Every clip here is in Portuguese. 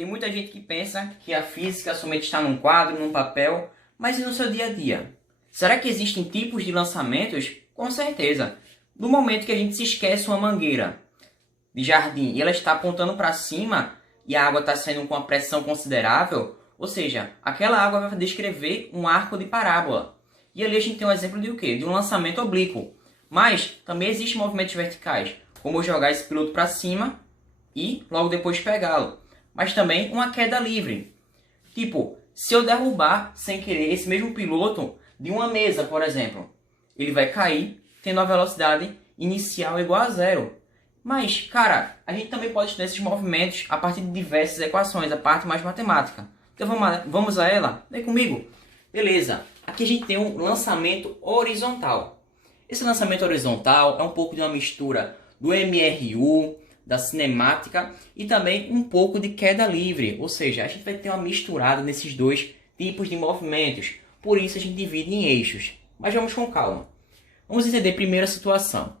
Tem muita gente que pensa que a física somente está num quadro, num papel, mas e no seu dia a dia? Será que existem tipos de lançamentos? Com certeza. No momento que a gente se esquece uma mangueira de jardim e ela está apontando para cima e a água está saindo com uma pressão considerável, ou seja, aquela água vai descrever um arco de parábola. E ali a gente tem um exemplo de o quê? De um lançamento oblíquo. Mas também existem movimentos verticais, como jogar esse piloto para cima e logo depois pegá-lo. Mas também uma queda livre. Tipo, se eu derrubar sem querer esse mesmo piloto de uma mesa, por exemplo, ele vai cair tendo a velocidade inicial igual a zero. Mas, cara, a gente também pode estudar esses movimentos a partir de diversas equações, a parte mais matemática. Então vamos a ela? Vem comigo. Beleza. Aqui a gente tem um lançamento horizontal. Esse lançamento horizontal é um pouco de uma mistura do MRU, da cinemática e também um pouco de queda livre. Ou seja, a gente vai ter uma misturada nesses dois tipos de movimentos. Por isso a gente divide em eixos. Mas vamos com calma. Vamos entender primeiro a situação.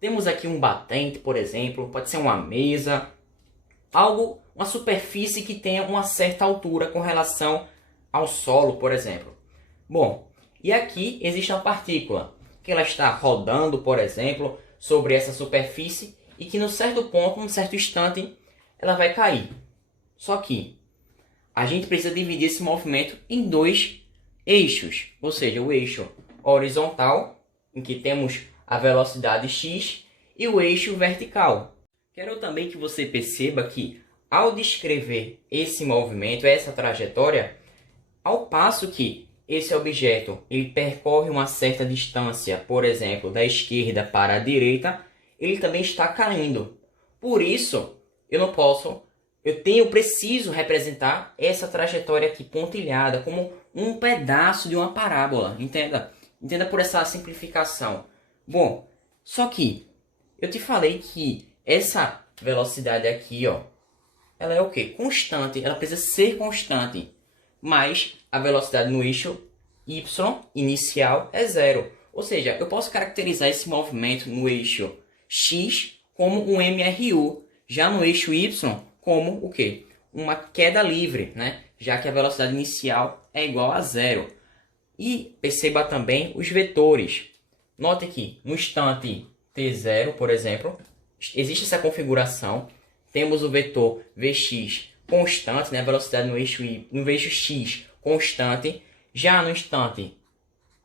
Temos aqui um batente, por exemplo, pode ser uma mesa, uma superfície que tenha uma certa altura com relação ao solo, por exemplo. Bom, e aqui existe uma partícula, que ela está rodando, por exemplo, sobre essa superfície e que, num certo ponto, num certo instante, ela vai cair. Só que a gente precisa dividir esse movimento em dois eixos, ou seja, o eixo horizontal, em que temos a velocidade x, e o eixo vertical. Quero também que você perceba que, ao descrever esse movimento, essa trajetória, ao passo que esse objeto ele percorre uma certa distância, por exemplo, da esquerda para a direita, ele também está caindo. Por isso, eu preciso representar essa trajetória aqui pontilhada como um pedaço de uma parábola, entenda? Entenda por essa simplificação. Bom, só que eu te falei que essa velocidade aqui, ó, ela é o quê? Constante, ela precisa ser constante. Mas a velocidade no eixo y inicial é zero. Ou seja, eu posso caracterizar esse movimento no eixo x como um MRU, já no eixo y como o quê? Uma queda livre, né? Já que a velocidade inicial é igual a zero. E perceba também os vetores. Note que no instante t0, por exemplo, existe essa configuração. Temos o vetor Vx constante, né? A velocidade no eixo x constante. Já no instante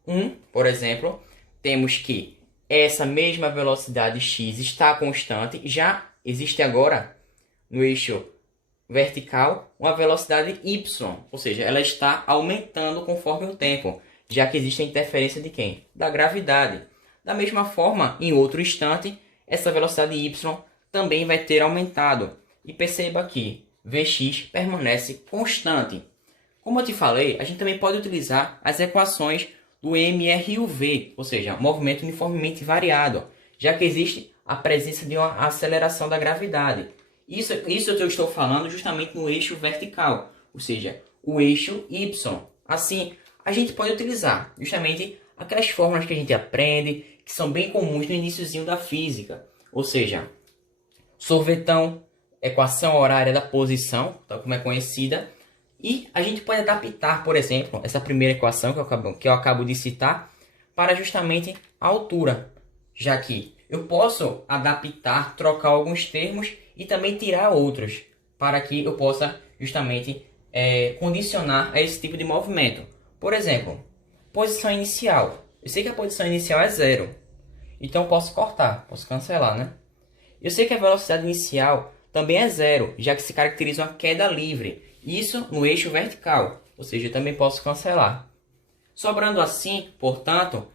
1, por exemplo, temos que essa mesma velocidade x está constante. Já existe agora no eixo vertical uma velocidade y, ou seja, ela está aumentando conforme o tempo, já que existe a interferência de quem? Da gravidade. Da mesma forma, em outro instante, essa velocidade y também vai ter aumentado. E perceba que Vx permanece constante. Como eu te falei, a gente também pode utilizar as equações do MRUV, ou seja, movimento uniformemente variado, já que existe a presença de uma aceleração da gravidade. Isso eu estou falando justamente no eixo vertical, ou seja, o eixo y. Assim, a gente pode utilizar justamente aquelas fórmulas que a gente aprende, que são bem comuns no iniciozinho da física. Ou seja, sorvetão, equação horária da posição, tal como é conhecida. E a gente pode adaptar, por exemplo, essa primeira equação que eu acabo de citar, para justamente a altura. Já que eu posso adaptar, trocar alguns termos e também tirar outros, para que eu possa justamente condicionar a esse tipo de movimento. Por exemplo, posição inicial. Eu sei que a posição inicial é zero, então eu posso cortar, posso cancelar, né? Eu sei que a velocidade inicial também é zero, já que se caracteriza uma queda livre. Isso no eixo vertical, ou seja, eu também posso cancelar. Sobrando assim, portanto,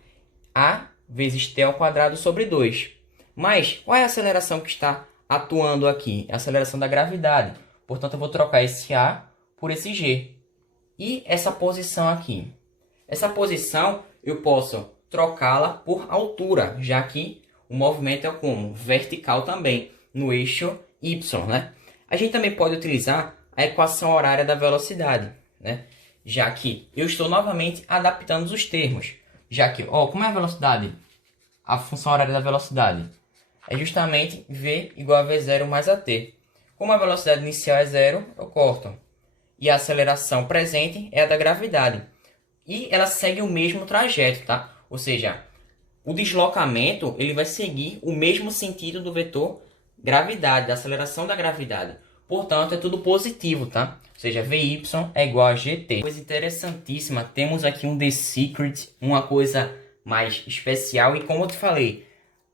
a vezes t ao quadrado sobre 2. Mas qual é a aceleração que está atuando aqui? É a aceleração da gravidade. Portanto, eu vou trocar esse a por esse g. E essa posição aqui? Essa posição eu posso trocá-la por altura, já que o movimento é como? Vertical também, no eixo y, né? A gente também pode utilizar a equação horária da velocidade, né? Já que eu estou novamente adaptando os termos. Já que, como é a velocidade? A função horária da velocidade é justamente v igual a v0 mais at. Como a velocidade inicial é zero, eu corto. E a aceleração presente é a da gravidade. E ela segue o mesmo trajeto, tá? Ou seja, o deslocamento ele vai seguir o mesmo sentido do vetor gravidade, da aceleração da gravidade. Portanto, é tudo positivo, tá? Ou seja, Vy é igual a gt. Coisa interessantíssima, temos aqui um The Secret, uma coisa mais especial. E como eu te falei,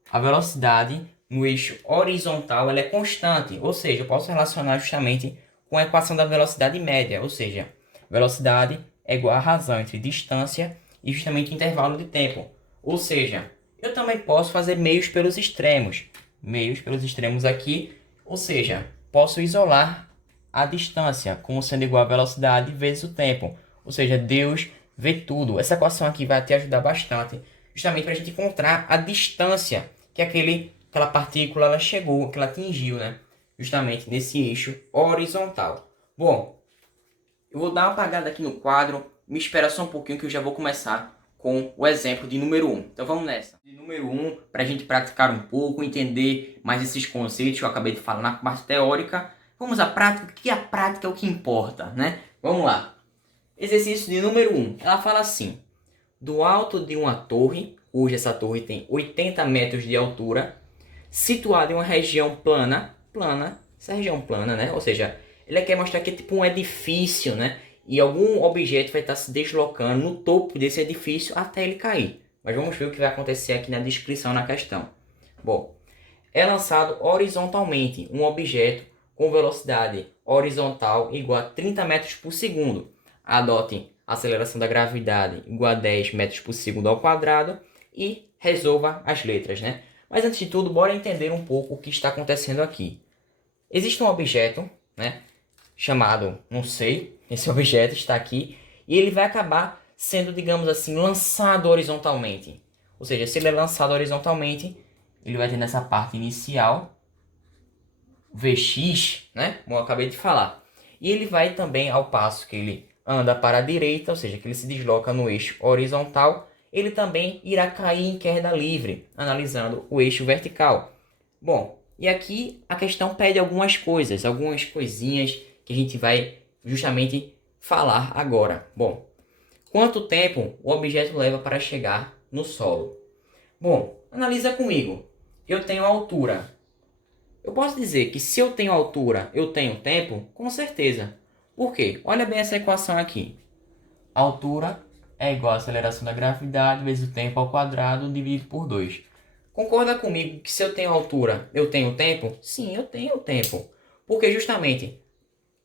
a velocidade no eixo horizontal ela é constante. Ou seja, eu posso relacionar justamente com a equação da velocidade média. Ou seja, velocidade é igual a razão entre distância e justamente intervalo de tempo. Ou seja, eu também posso fazer meios pelos extremos. Meios pelos extremos aqui, ou seja, posso isolar a distância como sendo igual a velocidade vezes o tempo. Ou seja, Deus vê tudo. Essa equação aqui vai te ajudar bastante, justamente para a gente encontrar a distância que aquela partícula ela chegou, que ela atingiu, né? Justamente nesse eixo horizontal. Bom, eu vou dar uma apagada aqui no quadro. Me espera só um pouquinho que eu já vou começar com o exemplo de número 1. Então vamos nessa. De número 1, para a gente praticar um pouco, entender mais esses conceitos que eu acabei de falar na parte teórica. Vamos à prática, que a prática é o que importa, né? Vamos lá. Exercício de número 1. Ela fala assim: do alto de uma torre, cuja essa torre tem 80 metros de altura, situada em uma região plana, essa região plana, né? Ou seja, ele quer mostrar que é tipo um edifício, né? E algum objeto vai estar se deslocando no topo desse edifício até ele cair. Mas vamos ver o que vai acontecer aqui na descrição na questão. Bom, é lançado horizontalmente um objeto com velocidade horizontal igual a 30 metros por segundo. Adote a aceleração da gravidade igual a 10 metros por segundo ao quadrado e resolva as letras, né? Mas antes de tudo, bora entender um pouco o que está acontecendo aqui. Existe um objeto, né, chamado, não sei, esse objeto está aqui, e ele vai acabar sendo, digamos assim, lançado horizontalmente. Ou seja, se ele é lançado horizontalmente, ele vai ter nessa parte inicial, Vx, né, como eu acabei de falar. E ele vai também, ao passo que ele anda para a direita, ou seja, que ele se desloca no eixo horizontal, ele também irá cair em queda livre, analisando o eixo vertical. Bom, e aqui a questão pede algumas coisas, algumas coisinhas que a gente vai justamente falar agora. Bom, quanto tempo o objeto leva para chegar no solo? Bom, analisa comigo. Eu tenho altura. Eu posso dizer que se eu tenho altura, eu tenho tempo? Com certeza. Por quê? Olha bem essa equação aqui. Altura é igual a aceleração da gravidade vezes o tempo ao quadrado dividido por 2. Concorda comigo que se eu tenho altura, eu tenho tempo? Sim, eu tenho tempo. Porque justamente,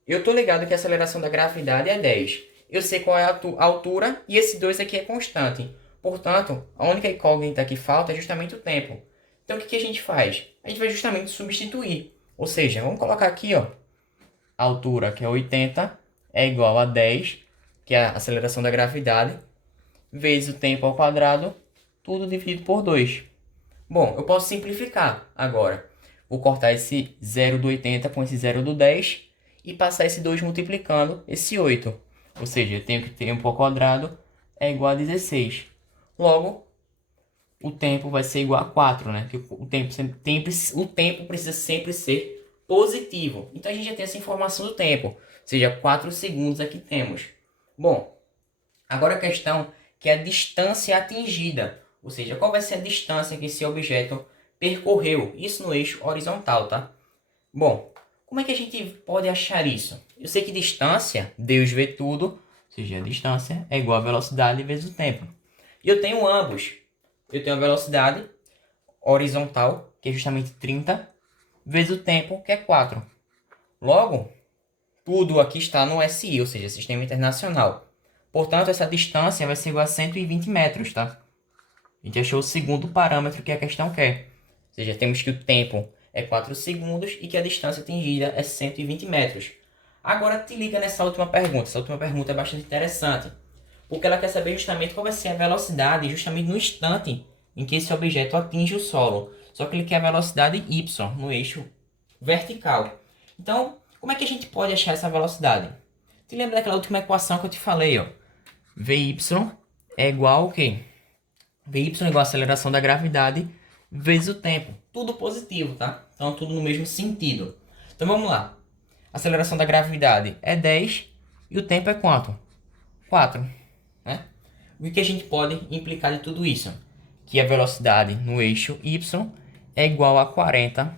eu estou ligado que a aceleração da gravidade é 10. Eu sei qual é a altura e esse 2 aqui é constante. Portanto, a única incógnita que falta é justamente o tempo. Então, o que a gente faz? A gente vai justamente substituir. Ou seja, vamos colocar aqui, ó, a altura, que é 80, é igual a 10, que é a aceleração da gravidade, vezes o tempo ao quadrado, tudo dividido por 2. Bom, eu posso simplificar agora. Vou cortar esse 0 do 80 com esse 0 do 10 e passar esse 2 multiplicando esse 8. Ou seja, eu tenho que tempo ao quadrado é igual a 16. Logo, o tempo vai ser igual a 4, né? Porque o tempo precisa sempre ser positivo. Então, a gente já tem essa informação do tempo. Ou seja, 4 segundos aqui temos. Bom, agora a questão que é a distância atingida. Ou seja, qual vai ser a distância que esse objeto percorreu. Isso no eixo horizontal, tá? Bom, como é que a gente pode achar isso? Eu sei que distância, Deus vê tudo. Ou seja, a distância é igual a velocidade vezes o tempo. E eu tenho ambos. Eu tenho a velocidade horizontal, que é justamente 30, vezes o tempo, que é 4. Logo, tudo aqui está no SI, ou seja, Sistema Internacional. Portanto, essa distância vai ser igual a 120 metros, tá? A gente achou o segundo parâmetro que a questão quer. Ou seja, temos que o tempo é 4 segundos e que a distância atingida é 120 metros. Agora, te liga nessa última pergunta. Essa última pergunta é bastante interessante. Porque ela quer saber justamente qual vai ser a velocidade justamente no instante em que esse objeto atinge o solo. Só que ele quer a velocidade y no eixo vertical. Então, como é que a gente pode achar essa velocidade? Te lembra daquela última equação que eu te falei, ó? Vy é igual ao quê? Vy é igual a aceleração da gravidade vezes o tempo. Tudo positivo, tá? Então, tudo no mesmo sentido. Então, vamos lá. A aceleração da gravidade é 10 e o tempo é quanto? 4, né? O que a gente pode implicar de tudo isso? Que a velocidade no eixo y é igual a 40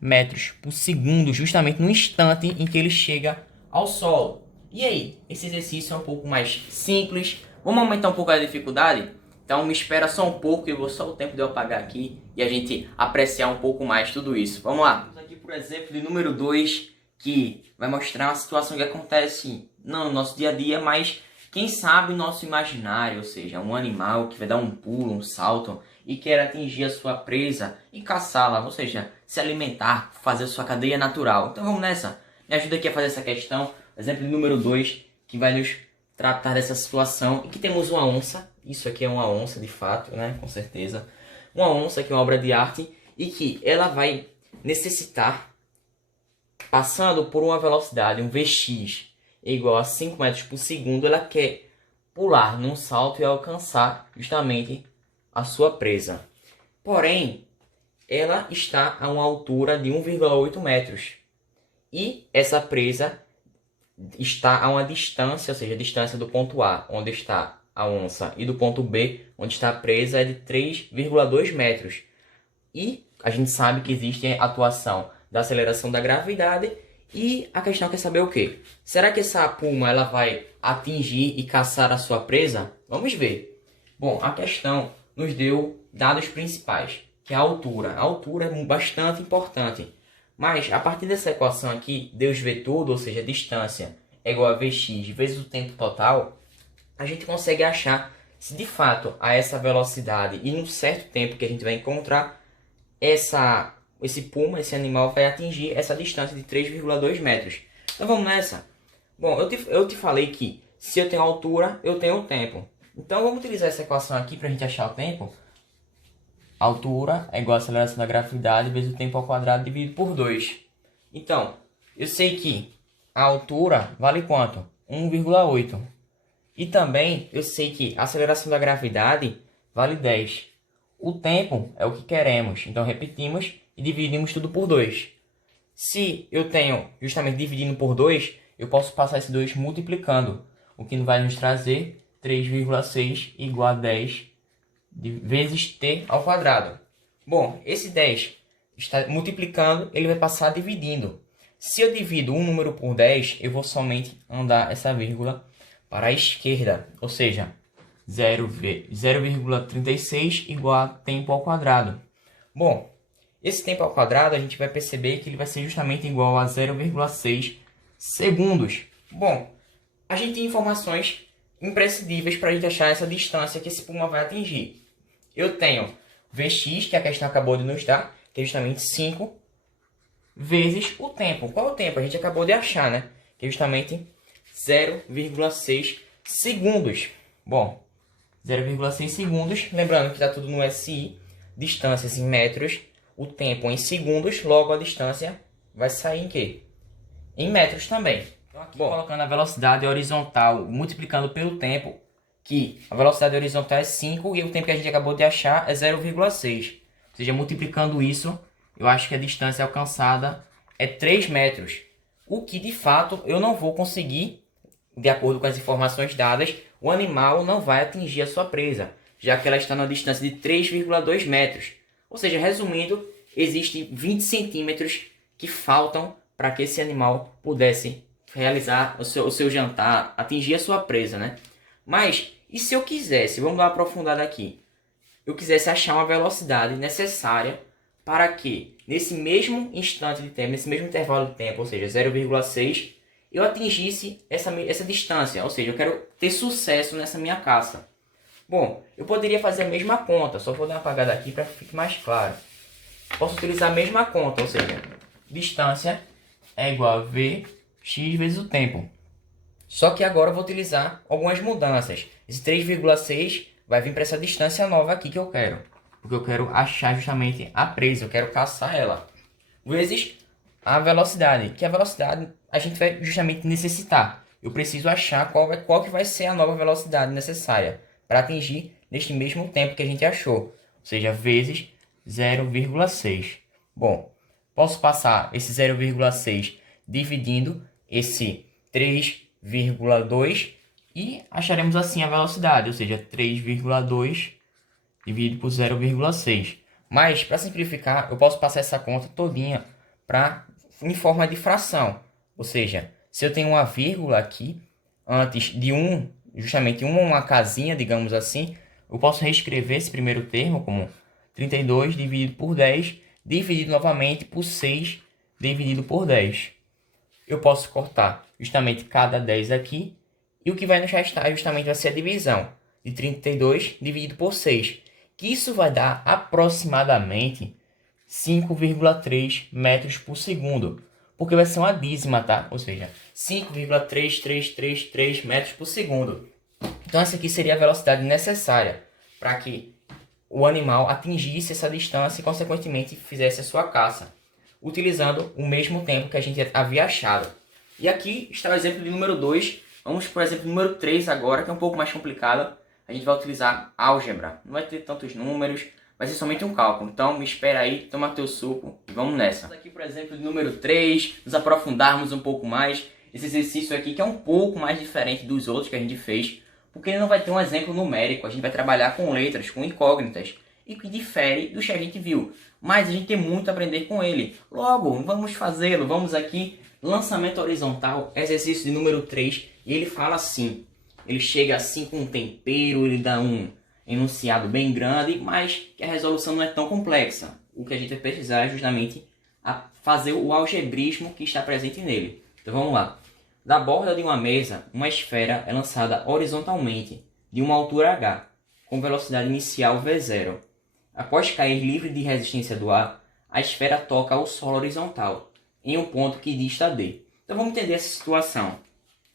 metros por segundo, justamente no instante em que ele chega ao solo. E aí, esse exercício é um pouco mais simples. Vamos aumentar um pouco a dificuldade? Então me espera só um pouco, eu vou só o tempo de eu apagar aqui e a gente apreciar um pouco mais tudo isso. Vamos lá. Vamos aqui por exemplo de número 2, que vai mostrar uma situação que acontece não no nosso dia a dia, mas quem sabe no nosso imaginário, ou seja, um animal que vai dar um pulo, um salto e quer atingir a sua presa e caçá-la, ou seja, se alimentar, fazer a sua cadeia natural. Então vamos nessa. Me ajuda aqui a fazer essa questão. Exemplo número 2, que vai nos tratar dessa situação. E que temos uma onça. Isso aqui é uma onça de fato, né? Com certeza. Uma onça que é uma obra de arte e que ela vai necessitar, passando por uma velocidade, um Vx, igual a 5 metros por segundo, ela quer pular num salto e alcançar justamente a sua presa. Porém, ela está a uma altura de 1,8 metros. E essa presa está a uma distância, ou seja, a distância do ponto A, onde está a onça, e do ponto B, onde está a presa, é de 3,2 metros. E a gente sabe que existe a atuação da aceleração da gravidade. E a questão quer saber o quê? Será que essa puma ela vai atingir e caçar a sua presa? Vamos ver. Bom, a questão nos deu dados principais, que é a altura. A altura é bastante importante. Mas, a partir dessa equação aqui, Deus vê tudo, ou seja, a distância é igual a Vx vezes o tempo total, a gente consegue achar se de fato a essa velocidade e num certo tempo que a gente vai encontrar, esse puma, esse animal, vai atingir essa distância de 3,2 metros. Então vamos nessa. Bom, eu te falei que se eu tenho altura, eu tenho o tempo. Então vamos utilizar essa equação aqui para a gente achar o tempo. A altura é igual a aceleração da gravidade vezes o tempo ao quadrado dividido por 2. Então, eu sei que a altura vale quanto? 1,8. E também eu sei que a aceleração da gravidade vale 10. O tempo é o que queremos. Então repetimos e dividimos tudo por 2. Se eu tenho justamente dividindo por 2, eu posso passar esse 2 multiplicando. O que vai nos trazer 3,6 igual a 10 vezes t ao quadrado. Bom, esse 10 está multiplicando, ele vai passar dividindo. Se eu divido um número por 10, eu vou somente andar essa vírgula para a esquerda, ou seja, 0,36 igual a tempo ao quadrado. Bom, esse tempo ao quadrado a gente vai perceber que ele vai ser justamente igual a 0,6 segundos. Bom, a gente tem informações imprescindíveis para a gente achar essa distância que esse puma vai atingir. Eu tenho Vx, que a questão acabou de nos dar, que é justamente 5, vezes o tempo. Qual é o tempo? A gente acabou de achar, né? Que é justamente 0,6 segundos. Bom, 0,6 segundos, lembrando que está tudo no SI, distâncias em metros, o tempo em segundos, logo a distância vai sair em quê? Em metros também. Então aqui colocando a velocidade horizontal, multiplicando pelo tempo, que a velocidade horizontal é 5 e o tempo que a gente acabou de achar é 0,6. Ou seja, multiplicando isso, eu acho que a distância alcançada é 3 metros. O que de fato eu não vou conseguir, de acordo com as informações dadas, o animal não vai atingir a sua presa, já que ela está na distância de 3,2 metros. Ou seja, resumindo, existem 20 centímetros que faltam para que esse animal pudesse realizar o seu jantar, atingir a sua presa, né? Mas, e se eu quisesse, vamos dar uma aprofundada aqui, eu quisesse achar uma velocidade necessária para que, nesse mesmo instante de tempo, nesse mesmo intervalo de tempo, ou seja, 0,6, eu atingisse essa distância, ou seja, eu quero ter sucesso nessa minha caça. Bom, eu poderia fazer a mesma conta, só vou dar uma apagada aqui para que fique mais claro. Posso utilizar a mesma conta, ou seja, distância é igual a Vx vezes o tempo. Só que agora eu vou utilizar algumas mudanças. Esse 3,6 vai vir para essa distância nova aqui que eu quero. Porque eu quero achar justamente a presa, eu quero caçar ela. Vezes a velocidade, que a velocidade a gente vai justamente necessitar. Eu preciso achar qual que vai ser a nova velocidade necessária para atingir neste mesmo tempo que a gente achou. Ou seja, vezes 0,6. Bom, posso passar esse 0,6 dividindo esse 3,2 e acharemos assim a velocidade, ou seja, 3,2 dividido por 0,6. Mas, para simplificar, eu posso passar essa conta todinha em forma de fração. Ou seja, se eu tenho uma vírgula aqui, antes de justamente uma casinha, digamos assim, eu posso reescrever esse primeiro termo como 32 dividido por 10, dividido novamente por 6, dividido por 10. Eu posso cortar justamente cada 10 aqui, e o que vai nos restar justamente vai ser a divisão de 32 dividido por 6, que isso vai dar aproximadamente 5,3 metros por segundo, porque vai ser uma dízima, tá? Ou seja, 5,3333 metros por segundo. Então essa aqui seria a velocidade necessária para que o animal atingisse essa distância e, consequentemente, fizesse a sua caça, utilizando o mesmo tempo que a gente havia achado. E aqui está o exemplo de número 2. Vamos para o exemplo número 3 agora, que é um pouco mais complicado. A gente vai utilizar álgebra. Não vai ter tantos números, vai ser somente um cálculo. Então me espera aí, toma teu suco e vamos nessa. Vamos aqui para o exemplo de número 3, nos aprofundarmos um pouco mais. Esse exercício aqui que é um pouco mais diferente dos outros que a gente fez, porque ele não vai ter um exemplo numérico, a gente vai trabalhar com letras, com incógnitas, e que difere do que a gente viu. Mas a gente tem muito a aprender com ele. Logo, vamos fazê-lo. Vamos aqui, lançamento horizontal, exercício de número 3, e ele fala assim. Ele chega assim com um tempero, ele dá um enunciado bem grande, mas que a resolução não é tão complexa. O que a gente vai precisar é justamente fazer o algebrismo que está presente nele. Então vamos lá. Da borda de uma mesa, uma esfera é lançada horizontalmente, de uma altura h, com velocidade inicial v0. Após cair livre de resistência do ar, a esfera toca o solo horizontal, em um ponto que dista d. Então vamos entender essa situação.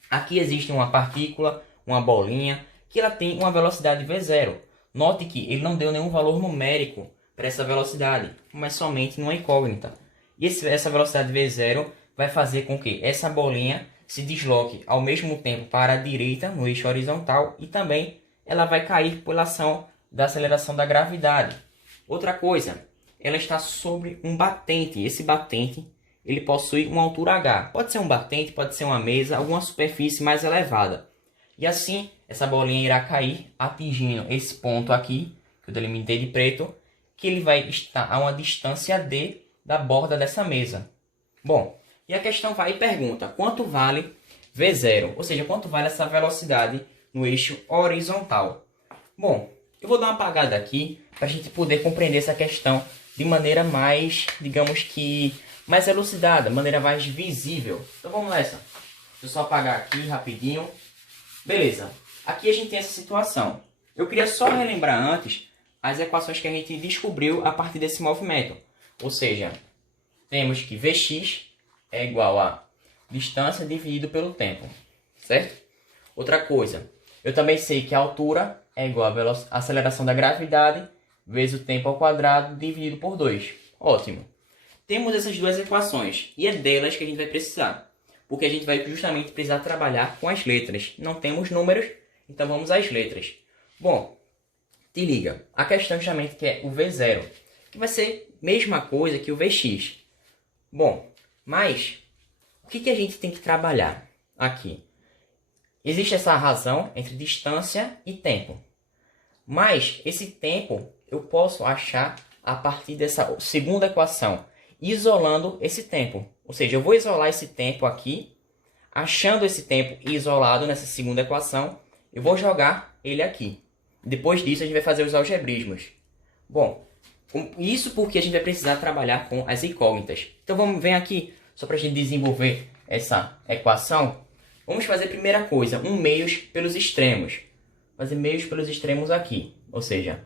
Aqui existe uma partícula, uma bolinha, que ela tem uma velocidade v0. Note que ele não deu nenhum valor numérico para essa velocidade, mas somente numa incógnita. E essa velocidade v0 vai fazer com que essa bolinha se desloque ao mesmo tempo para a direita, no eixo horizontal, e também ela vai cair pela ação da aceleração da gravidade. Outra coisa, ela está sobre um batente. Esse batente ele possui uma altura h. Pode ser um batente, pode ser uma mesa, alguma superfície mais elevada. E assim, essa bolinha irá cair atingindo esse ponto aqui, que eu delimitei de preto, que ele vai estar a uma distância d da borda dessa mesa. Bom, e a questão vai e pergunta, quanto vale v0? Ou seja, quanto vale essa velocidade no eixo horizontal? Bom, eu vou dar uma apagada aqui para a gente poder compreender essa questão de maneira mais, digamos que, mais elucidada, maneira mais visível. Então vamos nessa. Deixa eu só apagar aqui rapidinho. Beleza, aqui a gente tem essa situação. Eu queria só relembrar antes as equações que a gente descobriu a partir desse movimento. Ou seja, temos que Vx é igual a distância dividido pelo tempo, certo? Outra coisa, eu também sei que a altura é igual a aceleração da gravidade vezes o tempo ao quadrado dividido por 2. Ótimo. Temos essas duas equações e é delas que a gente vai precisar. Porque a gente vai justamente precisar trabalhar com as letras. Não temos números, então vamos às letras. Bom, te liga. A questão justamente que é o V0, que vai ser a mesma coisa que o Vx. Bom, mas o que a gente tem que trabalhar aqui? Existe essa razão entre distância e tempo. Mas esse tempo eu posso achar a partir dessa segunda equação, isolando esse tempo. Ou seja, eu vou isolar esse tempo aqui, achando esse tempo isolado nessa segunda equação, eu vou jogar ele aqui. Depois disso, a gente vai fazer os algebrismos. Bom, isso porque a gente vai precisar trabalhar com as incógnitas. Então, vem aqui, só para a gente desenvolver essa equação. Vamos fazer a primeira coisa, um meios pelos extremos. Fazer meios pelos extremos aqui. Ou seja,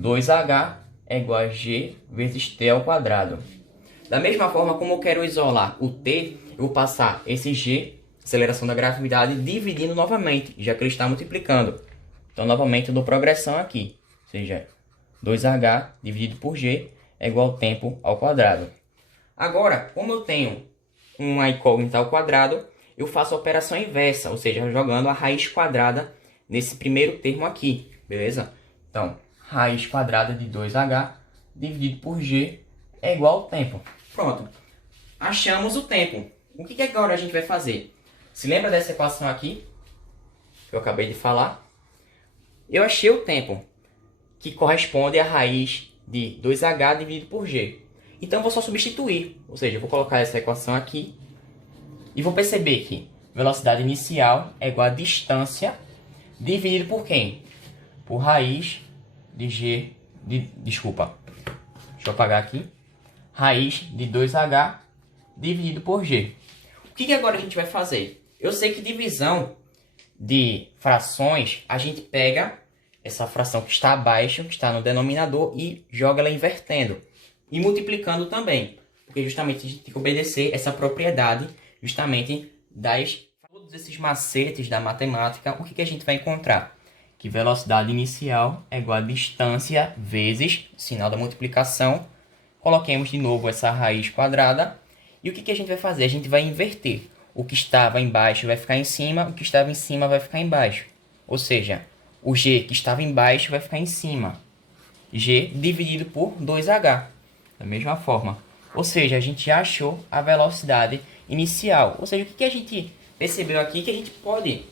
2h é igual a g vezes t ao quadrado. Da mesma forma como eu quero isolar o t, eu vou passar esse g, aceleração da gravidade, dividindo novamente, já que ele está multiplicando. Então, novamente, eu dou progressão aqui. Ou seja, 2h dividido por g é igual ao tempo ao quadrado. Agora, como eu tenho uma incógnita ao quadrado, eu faço a operação inversa, ou seja, jogando a raiz quadrada nesse primeiro termo aqui, beleza? Então, raiz quadrada de 2h dividido por g é igual ao tempo. Pronto. Achamos o tempo. O que agora a gente vai fazer? Se lembra dessa equação aqui, que eu acabei de falar? Eu achei o tempo, que corresponde à raiz de 2h dividido por g. Então eu vou só substituir, ou seja, eu vou colocar essa equação aqui e vou perceber que velocidade inicial é igual a distância dividido por quem? Por raiz de g, desculpa, deixa eu apagar aqui, raiz de 2h dividido por g. O que agora a gente vai fazer? Eu sei que divisão de frações, a gente pega essa fração que está abaixo, que está no denominador, e joga ela invertendo. E multiplicando também. Porque justamente a gente tem que obedecer essa propriedade justamente das... Todos esses macetes da matemática, o que a gente vai encontrar? Que velocidade inicial é igual a distância vezes sinal da multiplicação. Coloquemos de novo essa raiz quadrada. E o que a gente vai fazer? A gente vai inverter. O que estava embaixo vai ficar em cima, o que estava em cima vai ficar embaixo. Ou seja, o g que estava embaixo vai ficar em cima. G dividido por 2h. Da mesma forma. Ou seja, a gente já achou a velocidade inicial. Ou seja, o que a gente percebeu aqui? Que a gente pode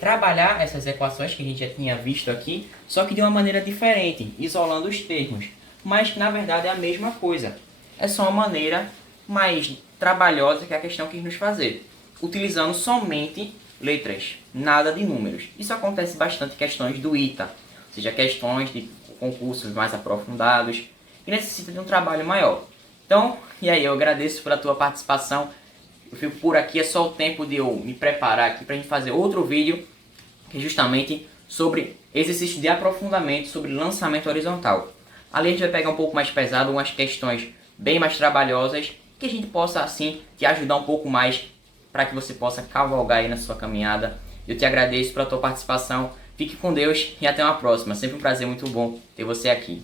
trabalhar essas equações que a gente já tinha visto aqui, só que de uma maneira diferente, isolando os termos. Mas que na verdade é a mesma coisa. É só uma maneira mais trabalhosa que a questão quis nos fazer. Utilizando somente letras, nada de números. Isso acontece bastante em questões do ITA. Ou seja, questões de concursos mais aprofundados, que necessita de um trabalho maior. Então, e aí, eu agradeço pela tua participação. Eu fico por aqui, é só o tempo de eu me preparar aqui para a gente fazer outro vídeo, que é justamente sobre exercício de aprofundamento sobre lançamento horizontal. Ali a gente vai pegar um pouco mais pesado, umas questões bem mais trabalhosas, que a gente possa, assim, te ajudar um pouco mais para que você possa cavalgar aí na sua caminhada. Eu te agradeço pela tua participação. Fique com Deus e até uma próxima. Sempre um prazer muito bom ter você aqui.